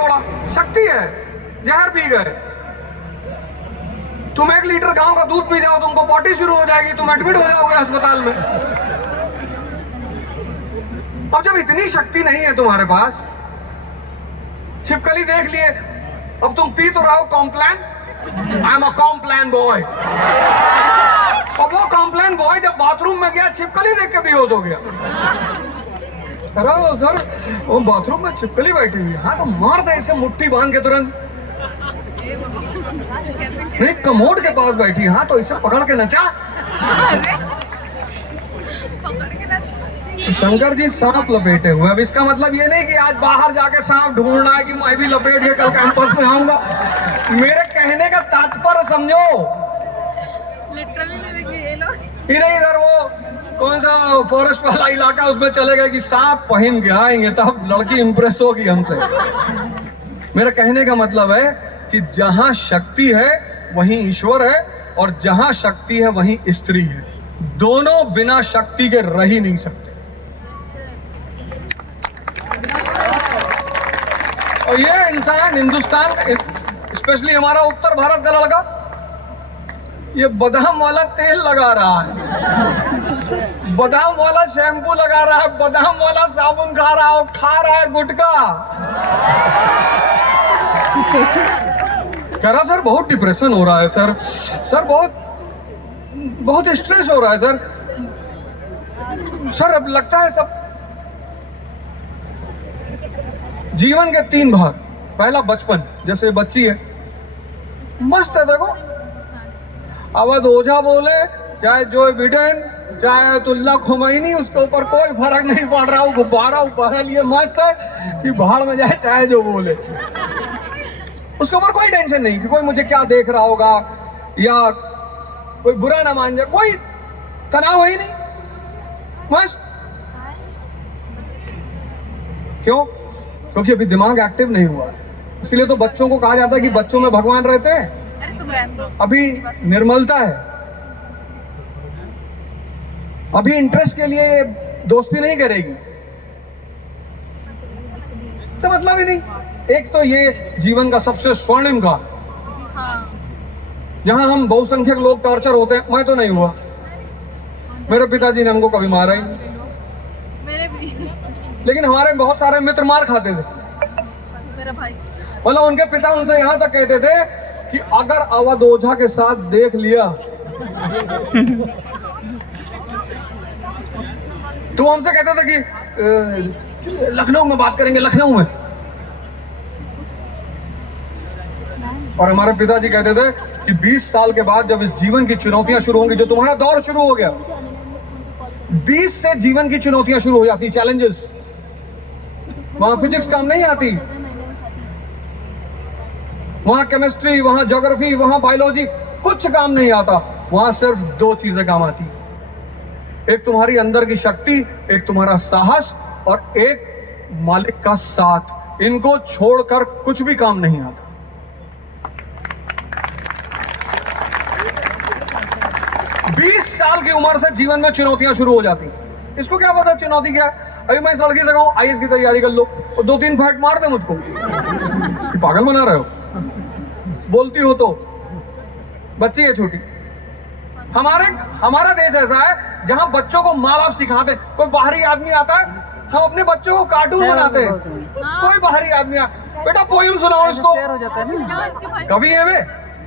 छोड़ा, शक्ति है। जहर पी गए, तुम 1 लीटर गांव का दूध पी जाओ, तुमको पॉटी शुरू हो जाएगी, तुम एडमिट हो जाओगे अस्पताल में। अब जब इतनी शक्ति नहीं है तुम्हारे पास, छिपकली देख लिए, अब तुम पी तो रहो Complan, I am a Complan boy. अब वो कॉम्प्लान बॉय जब बाथरूम में गया, छिपकली देख के बेहोश हो गया। सर वो बाथरूम में छिपकली बैठी हुई है, हाँ तो मार दे इसे मुट्ठी बांध के तुरंत। नहीं, कमोड के पास बैठी, हाँ तो इसे पकड़ के नचा। तो शंकर जी सांप लपेटे हुए। अब इसका मतलब ये नहीं कि आज बाहर जाके सांप ढूंढना है कि मैं भी लपेट के कल कैंपस में आऊंगा। मेरे कहने का तात्पर्य समझो। ही नहीं, इधर वो कौन सा फॉरेस्ट वाला इलाका, उसमें चले गए कि सांप पहन के आएंगे तब लड़की इंप्रेस होगी हमसे। मेरा कहने का मतलब है कि जहां शक्ति है वहीं ईश्वर है, और जहां शक्ति है वहीं स्त्री है। दोनों बिना शक्ति के रह ही नहीं सकते। और ये इंसान, हिंदुस्तान, स्पेशली हमारा उत्तर भारत का लड़का, ये बादाम वाला तेल लगा रहा है, बादाम वाला शैम्पू लगा रहा है, बादाम वाला साबुन खा रहा है, खा रहा है गुटखा। कह रहा सर बहुत डिप्रेशन हो रहा है सर बहुत स्ट्रेस हो रहा है सर अब लगता है सब। जीवन के 3 भाग। पहला बचपन, जैसे बच्ची है, मस्त है, देखो अवध ओझा बोले चाहे जो बिडेन चाहे अयतुल्ला खुमैनी, उसके ऊपर कोई फर्क नहीं पड़ रहा। वो गुब्बारा ऊपर लिए मस्त है कि बाहर में जाए चाहे जो बोले, उसके ऊपर कोई टेंशन नहीं कि कोई मुझे क्या देख रहा होगा या कोई बुरा ना मान जाए, कोई तनाव ही नहीं, मस्त। क्यों? क्योंकि अभी दिमाग एक्टिव नहीं हुआ है। इसलिए तो बच्चों को कहा जाता है कि बच्चों में भगवान रहते हैं। अभी निर्मलता है, अभी इंटरेस्ट के लिए दोस्ती नहीं करेगी, से मतलब ही नहीं। एक तो ये जीवन का सबसे स्वर्णिम काल, जहां हम बहुसंख्यक लोग टॉर्चर होते हैं। मैं तो नहीं हुआ, मेरे पिताजी ने हमको कभी मारा ही नहीं, लेकिन हमारे बहुत सारे मित्र मार खाते थे। मेरा भाई, मतलब उनके पिता उनसे यहाँ तक कहते थे कि अगर अवध ओझा के साथ देख लिया तो हमसे कहते थे कि लखनऊ में बात करेंगे, लखनऊ में। और हमारे पिताजी कहते थे कि 20 साल के बाद जब इस जीवन की चुनौतियां शुरू होंगी, जो तुम्हारा दौर शुरू हो गया, 20 से जीवन की चुनौतियां शुरू हो जाती, चैलेंजेस। वहां फिजिक्स काम नहीं आती, वहां केमिस्ट्री, वहां ज्योग्राफी, वहां बायोलॉजी, कुछ काम नहीं आता। वहां सिर्फ 2 चीजें काम आती है, एक तुम्हारी अंदर की शक्ति, एक तुम्हारा साहस, और एक मालिक का साथ। इनको छोड़कर कुछ भी काम नहीं आता। 20 साल की उम्र से जीवन में चुनौतियां शुरू हो जाती। इसको क्या पता चुनौती क्या है? अभी मैं इस लड़की से कहूं आईएएस की तैयारी कर लो और 2-3 फैट मार दे मुझको कि पागल बना रहे हो, बोलती हो तो। बच्ची है छोटी। हमारा देश ऐसा है जहां बच्चों को माँ बाप सिखाते। कोई बाहरी आदमी आता है, हम अपने बच्चों को कार्टून बनाते हैं। कोई बाहरी आदमी बेटा पोयम सुनाओ इसको, कवि है वे।